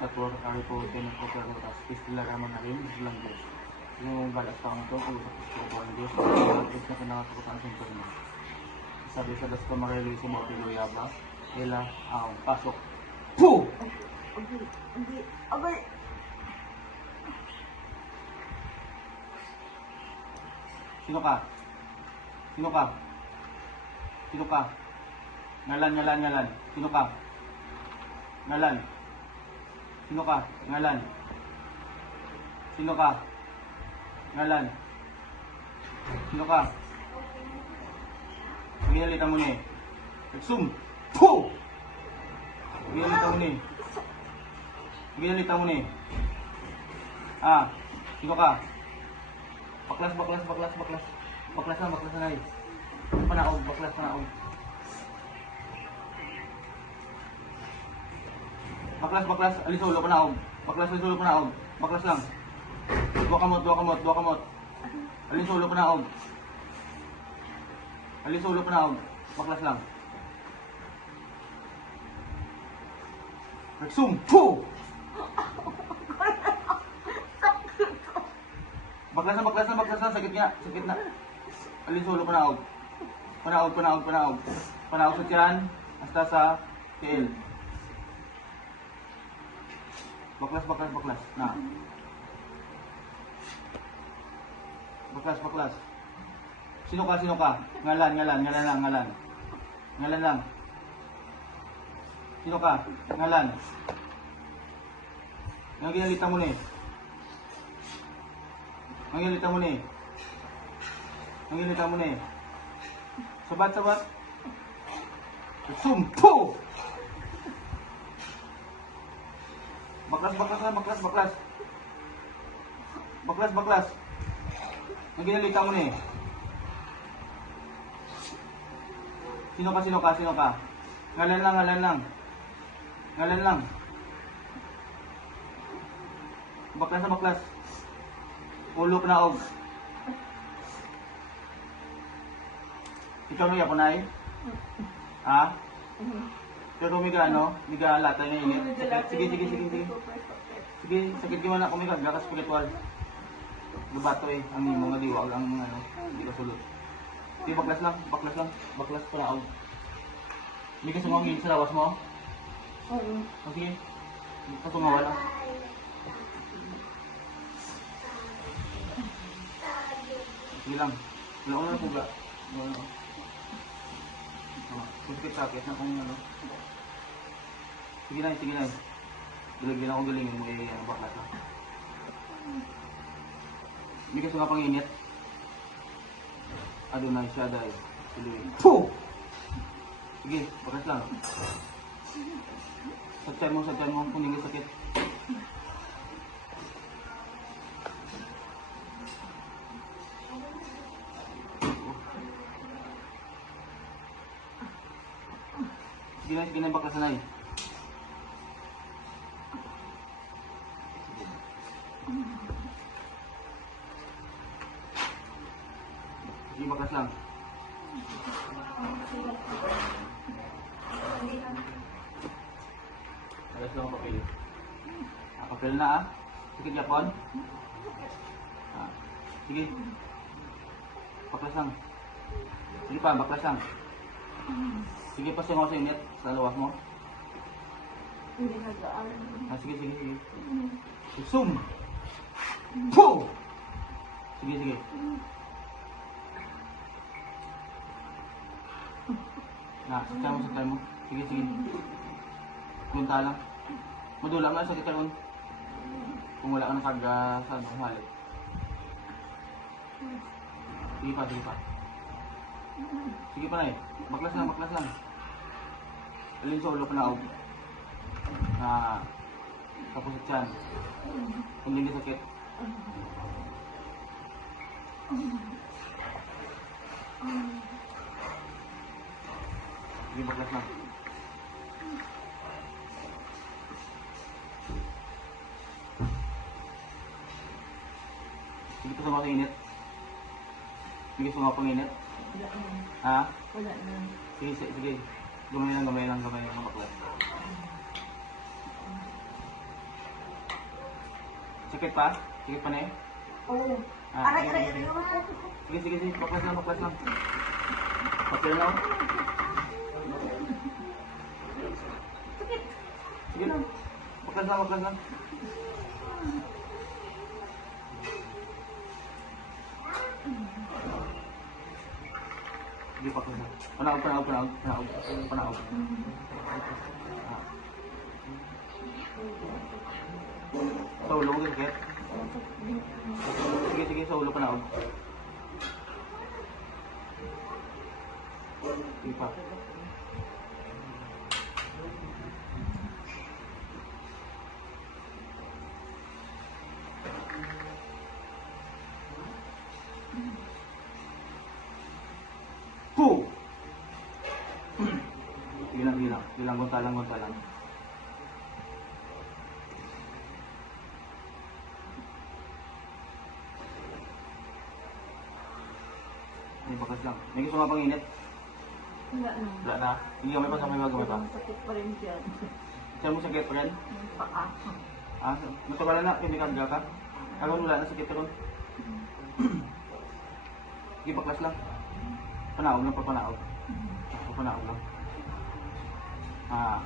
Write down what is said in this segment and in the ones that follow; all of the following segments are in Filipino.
Sator, Aripo, Teneco, Pernotas, Pistila, Ramon, Narim, Langos. Yung balas pa ang ito, kung sa Pistila, Diyos, Diyos na pinakatakutan sa internet. Sabi sa das kamarelo sa mga Piloyaba, Ela, pasok. Puh! Hindi. Abay. Sino ka? Sino ka? Sino ka? Ngalan. Sino ka? Ngalan. Sino ka? Ngalan. Sino ka? Ngalan. Sino ka? Ginalita mo ni. Nagsum. Puh! Ginalita mo ni. Ginalita mo ni. Sino ka? Baklas. Baklas na. Panaog, baklas. Baklas, alisulo, panaog. Baklas lang. Dua kamot. Alisulo, panaog. Baklas lang. Nagsum, puh! Baklas na, sakit na. Alisulo, panaog. Panaog sa tiyan, hasta sa tiil. Baklas, na. Baklas. Sino ka? Ngalan lang. Sino ka? Ngalan. Ang ginalita mo ni. Sabat. Sumpo! Baklas. Ang ginalita mo ni. Sino ka? Ngalan lang. Baklas. Ulo panaog. Ikaw na yakunay? Ha? Pero miga latay na init. Sige, sakit ko na kumiga, gakas spiritual. Lubato ang mga diwag, ang hindi ka sulot. Sige, baklas lang. Baklas panaog. Hindi ka sumangin sa lawas mo? Oo. Sige, hindi ka sumawala. Sige lang. Wala na puga. Sakit na kung ano. Sige na. Dalagyan akong galingin mo baklas ha. Hindi ka sumapang init. Adonai Shaddai. Puh! Sige, baklas lang. Sagsay mo kung hindi sakit. Sige na baklas na. Sige, baklas lang. Alas lang ang papel. Papel na Sige, Japon. Sige. Baklas lang. Sige pa, baklas lang. Sige pa singaw sa init sa lawas mo. Hindi nagaan. Sige. Zoom. Puh! Sige. Sakay mo. Sige. Punta lang. Madula nga sa kitaron. Kung wala ka ng karga sa halit. Sige pa. Sige pa na Baklas lang. Alin sa ulo panaog. Tapos sa tiyan. Kung hindi sakit. Sige, baklas lang. Sige pa sa mga init. Sige sa mga panginit. Wala na. Sige. Gamay lang baklas. Sakit pa? Sakit pa na eh? Oo. Ah, Aray, sige, aray, sige. aray. Sige, sige, sige. Baklas lang, baklas lang. Baklas lang. Sige lang. Baklas lang, baklas lang. Sige, baklas lang. Panaog, panaog, panaog. Panaog, panaog. Ah. Sa ulo, huwag sakit. Sige, sige, sa ulo, panaog. Sige pa. Puh! Bilang, bilang. Bilang, gunta lang, gunta lang. May bakas lang. May gusto nga pang init. Wala na. Wala na. Hindi gamay pa sa may gamay pa. Ang sakit pa rin dyan. Saan mo sakit, friend? Yung paa. Ah, matagalan na. Hindi karga ka. Karon wala na sakit karon. Sige, baklas lang. Panaog lang, panaog. Panaog lang. Ah.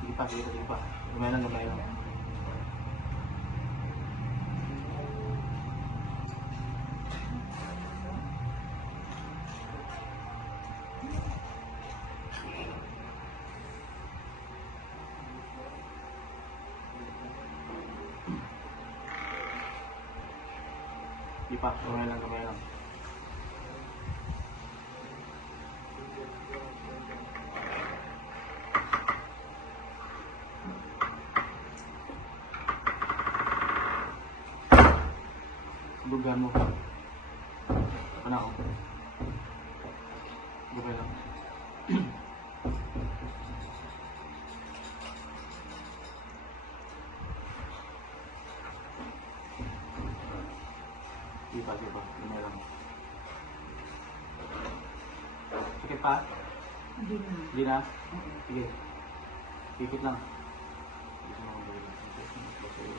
Sige pa, sige pa. Gamay lang, gamay lang. Sige pa, gamay lang, gamay lang. Dugan mo. Panaog. Gamay lang. Sige pa, gamay lang. Sakit pa? Hindi na. Hindi na? Sige. Pipit lang. Gusto mo gamay lang. Sige.